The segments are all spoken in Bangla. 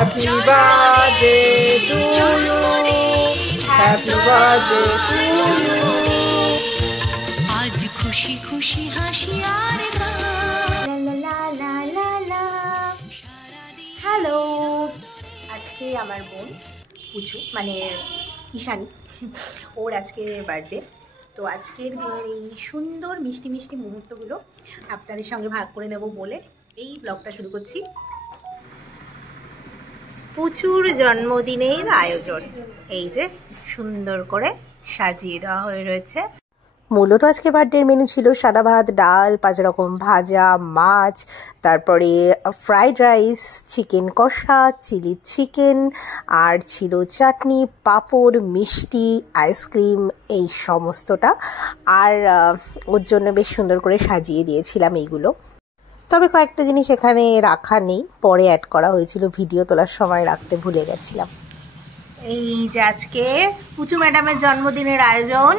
Happy birthday to you. Happy birthday to you. आज खुशी खुशी हासि आर गान ला ला ला ला। হ্যালো, আজকে আমার বোন পুচু মানে ঈশানী, ওর আজকে বার্থডে। তো আজকের দিনের এই সুন্দর মিষ্টি মিষ্টি মুহূর্তগুলো আপনাদের সঙ্গে ভাগ করে নেব বলে এই ব্লগটা শুরু করছি। পুচুর জন্মদিনের আয়োজন এই যে সুন্দর করে সাজিয়ে দেওয়া হয়ে রয়েছে। মূলত আজকে বার্থডের মেনু ছিল সাদা ভাত, ডাল, 5 রকম ভাজা, মাছ, তারপরে ফ্রাইড রাইস, চিকেন কষা, চিলি চিকেন, আর ছিল চাটনি, পাঁপড়, মিষ্টি, আইসক্রিম, এই সমস্তটা। আর ওর জন্য বেশ সুন্দর করে সাজিয়ে দিয়েছিলাম এইগুলো। তবে কয়েকটা জিনিস এখানে রাখা নেই, পরে অ্যাড করা হয়েছিল, ভিডিও তোলার সময় রাখতে ভুলে গেছিলাম। এই যে আজকে পুচু ম্যাডামের জন্মদিনের আয়োজন।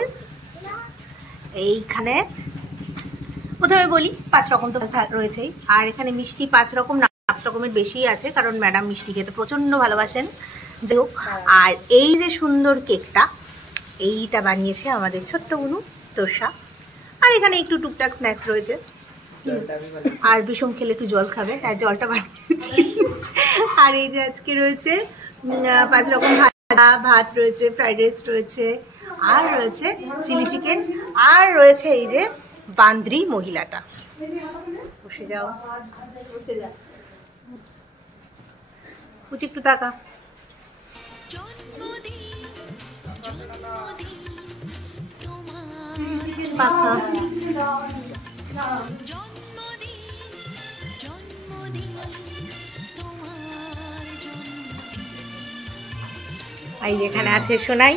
এইখানে প্রথমে বলি 5 রকম তো রয়েছেই, আর এখানে মিষ্টি 5 রকম না 5 রকমের বেশি আছে, কারণ ম্যাডাম মিষ্টি খেতে প্রচণ্ড ভালোবাসেন। যাই হোক, আর এই যে সুন্দর কেকটা এইটা বানিয়েছে আমাদের ছোট্ট বুনু তোষা। আর এখানে একটু টুকটাক স্ন্যাক্স রয়েছে, আর বিষম খেলে একটু জল খাবে, তাই জলটা বানিয়েছি। আর এই যে আজকে রয়েছে 5 রকম ভাত রয়েছে, ফ্রাইড রাইস রয়েছে, আর রয়েছে চিলি চিকেন, আর রয়েছে এই যে বান্দ্রি মহিলাটা। বসে যাও, বসে যা কুচি, একটু টাকা। এই যেখানে আছে সোনাই,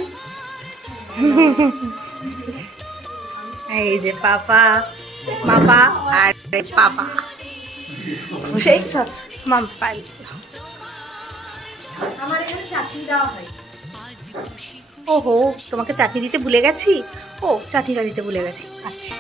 এই যে পাপা মাপা আর পাপা সেই মাম্পাই। আমার এখানে চাটনি দেওয়া হয়। ওহো, তোমাকে চাটনি দিতে ভুলে গেছি। ও, চাটনিটা দিতে ভুলে গেছি। আচ্ছা,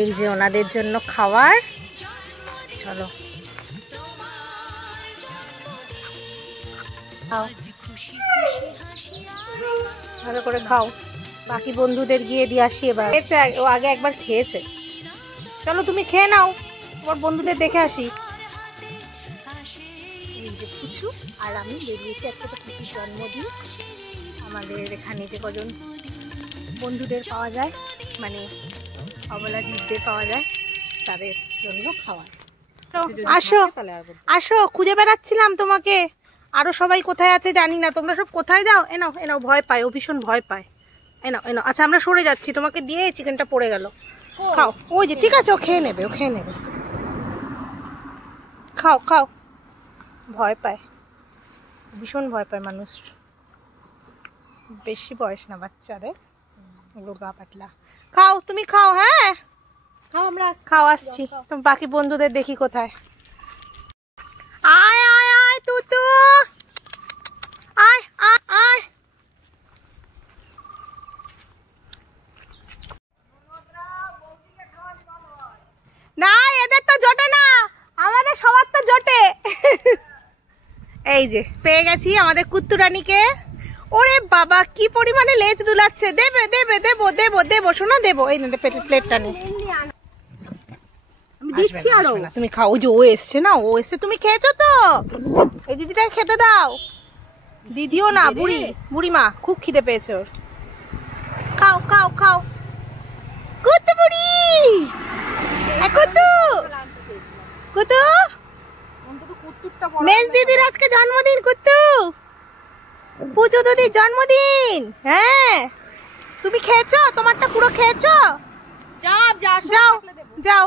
এই যে ওনাদের জন্য খাবার। চলো ভালো করে খাও, বাকি বন্ধুদের গিয়ে দিয়ে আসি। এবার ও আগে একবার খেয়েছে, চলো তুমি খেয়ে নাও, ওর বন্ধুদের দেখে আসি। এই যে পুচু আর আমি বেরিয়েছি, আজকে তো পুচুর জন্মদিন। আমাদের এখানে যে কজন বন্ধুদের পাওয়া যায়, মানে অবলা জীবদের পাওয়া যায়, তাদের জন্য খাওয়ার। আসো আসো, খুঁজে বেড়াচ্ছিলাম তোমাকে, আরো সবাই কোথায় আছে জানি না, তোমরা সব কোথায় যাও? এনাও এনাও, ভয় পায়, ও ভীষণ ভয় পায়। এনাও এনাও। আচ্ছা, আমরা সরে যাচ্ছি, তোমাকে দিয়ে চিকেনটা পড়ে গেল, খাও। ওই যে ঠিক আছে, ও খেয়ে নেবে, ও খেয়ে নেবে, খাও খাও। ভয় পায়, ভীষণ ভয় পায় মানুষ, বেশি বয়স না বাচ্চাদের, রোগা পাতলা। খাও, তুমি খাও। হ্যাঁ খাও, আমরা খাও, আসছি। তো বাকি বন্ধুদের দেখি কোথায়। আয় আয় আয় তুতু, আয় আয় আয়। না, এদের তো জোটে না, আমাদের সবার তো জোটে। এই যে পেয়ে গেছি আমাদের কুত্তুরানিকে। ওরে বাবা, কি পরিমাণে লেজ দুলাচ্ছে। দেবে দেবে, দেবো দেবো দেবো সোনা, দেবো। এই না, প্লেটটা নে, আমি দিচ্ছি। আরো তুমি খাও, ওই যে ও এসছে না, ও এসছে, তুমি খেয়েছো তো? এই দিদিটাকে খেতে দাও। দিদিও না, বুড়ি বুড়িমা, খুব খিদে পেয়েছে ওর। খাও খাও খাও। কুতু বুড়ি, কুতু কুতু, মেজ দিদির আজকে জন্মদিন কুত্তু, পুজো দিদির জন্মদিন। হ্যাঁ তুমি খেয়েছো? তোমারটা পুরো খেয়েছো? যাও যাও যাও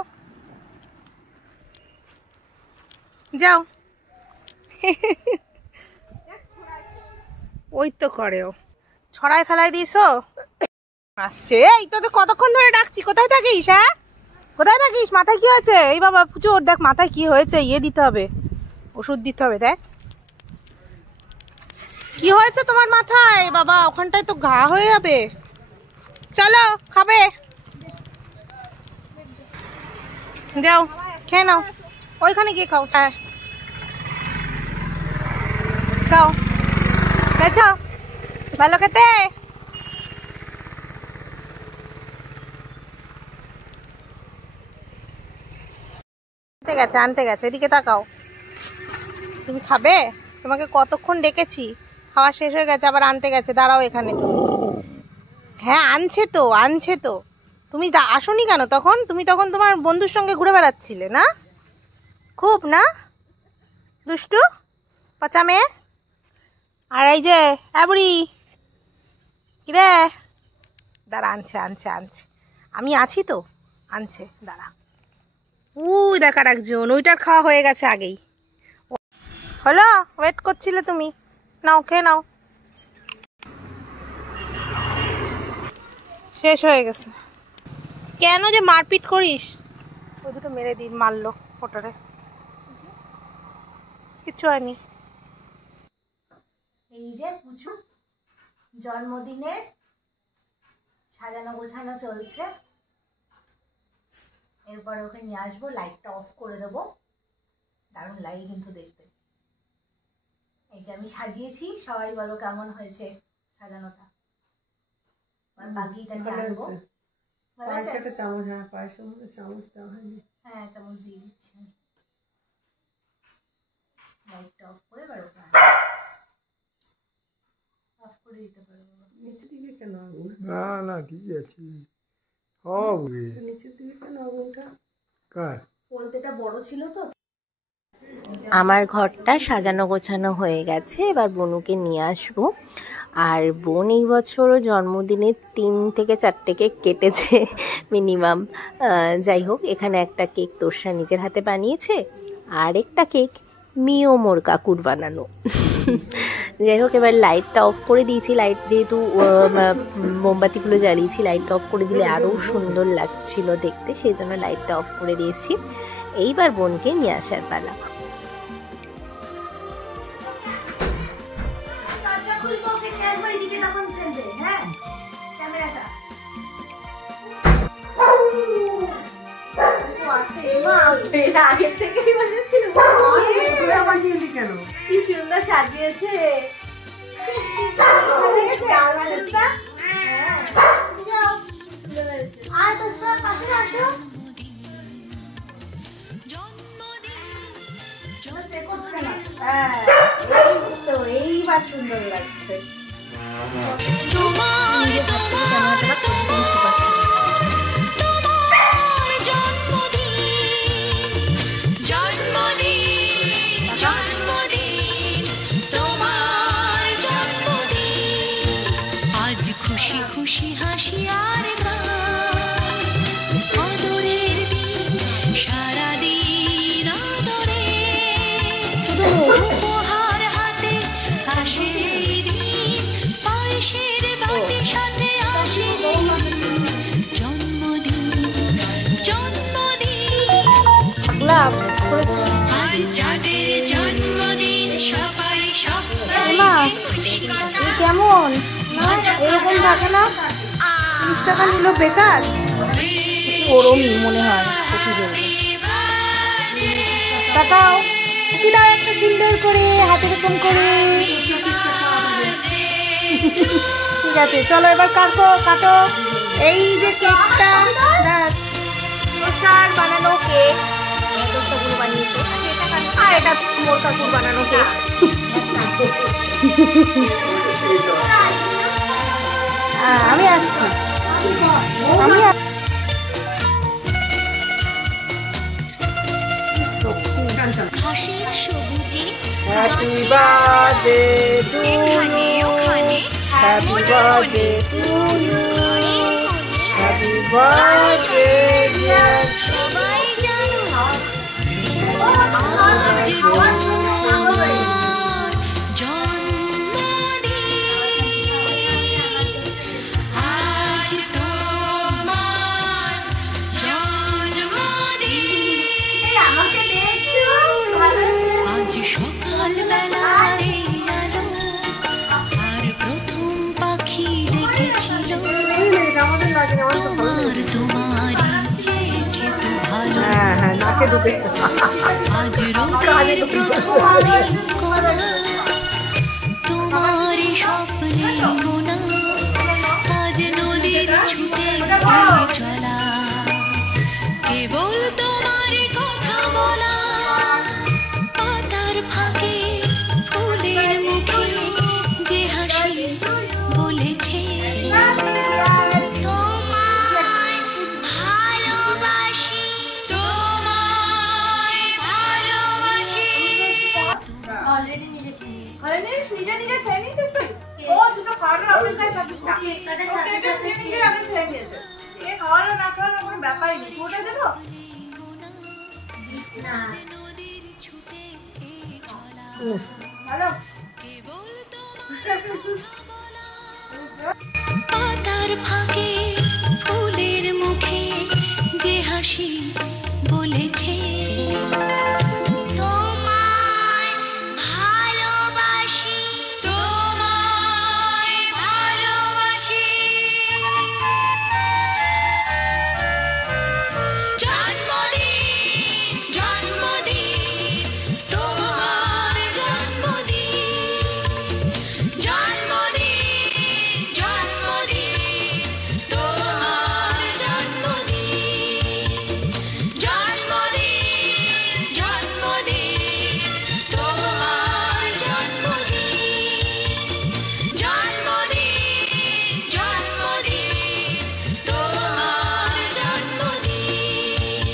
যাও। ওই তো করেও ছড়াই ফেলাই দিয়েছো। আসছে, এই তো কতক্ষণ ধরে ডাকছি, কোথায় থাকিস? হ্যাঁ কোথায় থাকিস? মাথায় কি হয়েছে? এই বাবা পুজো, ওর দেখ মাথায় কি হয়েছে, ইয়ে দিতে হবে, ওষুধ দিতে হবে। দেখ কি হয়েছে তোমার মাথায় বাবা, ওখানটায় তো ঘা হয়ে যাবে। চলো খাবে, যাও খেয়ে নাও, ওইখানে গিয়ে খাও। হ্যাঁ খাও, খেয়েছো? ভালো খেতে। আনতে গেছে, এদিকে তাকাও। তুমি খাবে? তোমাকে কতক্ষণ ডেকেছি, খাওয়া শেষ হয়ে গেছে, আবার আনতে গেছে। দাঁড়াও এখানে তুমি। হ্যাঁ আনছে তো। তুমি আসোনি কেন তখন? তুমি তখন তোমার বন্ধুর সঙ্গে ঘুরে বেড়াচ্ছিলে না? খুব না দুষ্টু পচা মেয়ে। আর এই যে বুড়ি কিরে, দাঁড়া আনছে। আমি আছি তো, আনছে, দাঁড়া। উই দেখার একজন, ওইটার খাওয়া হয়ে গেছে আগেই। হলো, ওয়েট করছিলে তুমি। নাও খেয়ে নাও, শেষ হয়ে গেছে। কেন যে মারপিট করিস? ওই দুটো মেরে দিন, মারলো ফটোরে, কিচ্ছু হয়নি। এই যে পুচু জন্মদিনে সাজানো গোছানো চলছে। এরপরে ওকে নিয়ে আসবো, লাইটটা অফ করে দেবো। দারুণ লাগে কিন্তু দেখতে। এই যে আমি সাজিয়েছি, সবাই বলো কেমন হয়েছে সাজানোটা। বাগিটাকে আনবো। চামচ, হ্যাঁ পায়েসের মধ্যে চামচ দেওয়া হয়নি। হ্যাঁ চামচ দিয়ে দিচ্ছি। লাইটটা অফ করে এবার ওকে অফ করে দিতে পারবো। নিচের দিকে কেন আগুন? না ঠিক আছে, হবে। নিচের দিকে কেন আগুনটা? কার পোলতেটা বড় ছিল তো। আমার ঘরটা সাজানো গোছানো হয়ে গেছে, এবার বনুকে নিয়ে আসবো। আর বোন এই বছরও জন্মদিনে 3 থেকে 4টে কেক কেটেছে মিনিমাম। যাই হোক, এখানে একটা কেক তোষা নিজের হাতে বানিয়েছে, আর একটা কেক মিও মোর কাকুর বানানো। যাই হোক, এবার লাইটটা অফ করে দিয়েছি। লাইট যেহেতু মোমবাতিগুলো জ্বালিয়েছি, লাইটটা অফ করে দিলে আরও সুন্দর লাগছিল দেখতে, সেই জন্য লাইটটা অফ করে দিয়েছি। এইবার বোনকে নিয়ে আসার পালা। আগের থেকেই বসেছিল, কি সুন্দর সাজিয়েছে। এইবার সুন্দর লাগছে। খুশি হাসি আর আদরের দিন, সারাদিন আদরে উপহার হাতে আসে দিন, পায়েসের বাটি সাথে আসে জন্মদিন। আজ যাদের জন্মদিন সবাই কেমন এরকম থাকে না? 30 টাকা নিল বেকার, ওরমই মনে হয় প্রচুর। তাকাও, হাসি দাও একটা সুন্দর করে, হাতে এরকম করে। ঠিক আছে, চলো এবার কাটো। এই যে কেকটা তোষার বানানো কেক, তোষাগুলো বানিয়েছে, আর এটা মোর কাকুর বানানো কেক। আমি আসছি, ঘাসের সবুজে হ্যাপি বার্থডে টু এখানে ইউ, ওখানে হ্যাপি মনে বার্থডে মনে টু ইউ, ঘরে কোণে হ্যাপি বার্থডে ডিয়ার। সবাই জানো আজ তোমার জন্মদিন, আজ তোমার জন্মদিন। আজ সকালবেলায় আলো আর প্রথম পাখি ডেকেছিল তোমার তোমার চেয়েছে তো ভালো। হ্যাঁ হ্যাঁ, নাকে ঢুকে আজ রোদের প্রথম কণা তোমার স্বপ্নে গোনা, আজ নদীর ছুটে চলা কেবল তোমার কথা বলা, পাতার ফাঁকে ফুলের মুখে যে হাসি বলেছে তোমায় ভালোবাসি, তোমায় ভালোবাসি। নদীর ছুটে চলা কেবল তোমার পাতার ফাঁকে ফুলের মুখে যে হাসি বলেছে তোমায় ভালোবাসি, তোমায় ভালোবাসি। জন্মদিন জন্মদিন তোমার জন্মদিন, জন্মদিন জন্মদিন তোমার জন্মদিন, জন্মদিন জন্মদিন তোমার জন্মদিন, জন্মদিন জন্মদিন তোমার জন্মদিন,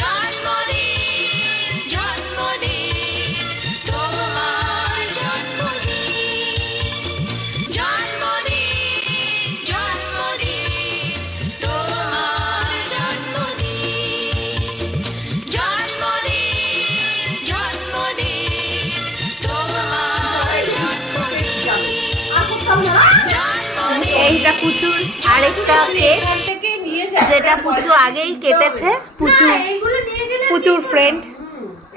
জন্মদিন জন্মদিন তোমার জন্মদিন, জন্মদিন জন্মদিন তোমার জন্মদিন। এইটা পুচুর আরেকটা কেক, যেটা পুচু আগেই কেটেছে। পুচুর ফ্রেন্ড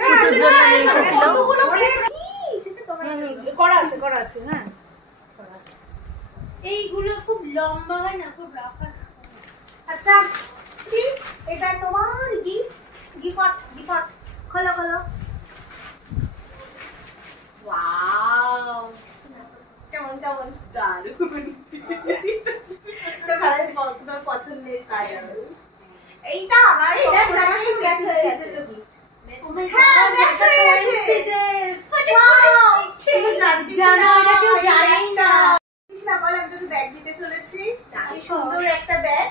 পুচুর জন্য নিয়ে এসেছিল। এইগুলো খুব লম্বা হয় না, খুব রাখা। আচ্ছা এটা তোমার গিফট খোলো খোলো। ওয়াও, কেমন কেমন দারুণ। তো ভালো তোমার পছন্দের কালার এইটা। আমার এটা জামার সাথে ম্যাচ হয়ে গেছে তো গিফট। হ্যাঁ ম্যাচ হয়ে গেছে। ওয়াও, জানো এটা কেউ জানে না। আমি তোকে ব্যাগ দিতে চলেছি, কি সুন্দর একটা ব্যাগ।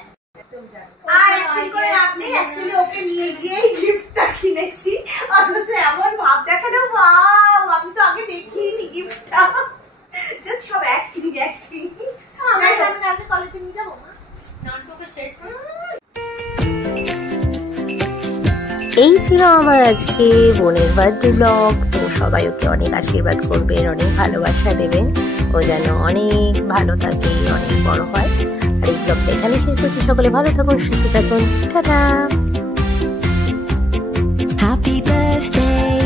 আর একদিন করে আপনি অ্যাকচুয়ালি ওকে নিয়ে গিয়ে গিফটটা কিনেছি, অথচ এমন ভাব দেখালো ওয়াও আমি তো আগে দেখিনি গিফটটা। জাস্ট সব অ্যাক্টিং। আমি কালকে কলেজে নিয়ে যাবো মা, নাটকের টেস্ট। এই ছিল আমার আজকে বোনের বার্থডে ব্লগ। তো সবাই ওকে অনেক আশীর্বাদ করবেন, অনেক ভালোবাসা দেবেন, ও যেন অনেক ভালো থাকে, অনেক বড় হয়। আর এই ব্লগটা এখানে শেষ করছি। সকলে ভালো থাকুন, সুস্থ থাকুন, টাটা। Happy birthday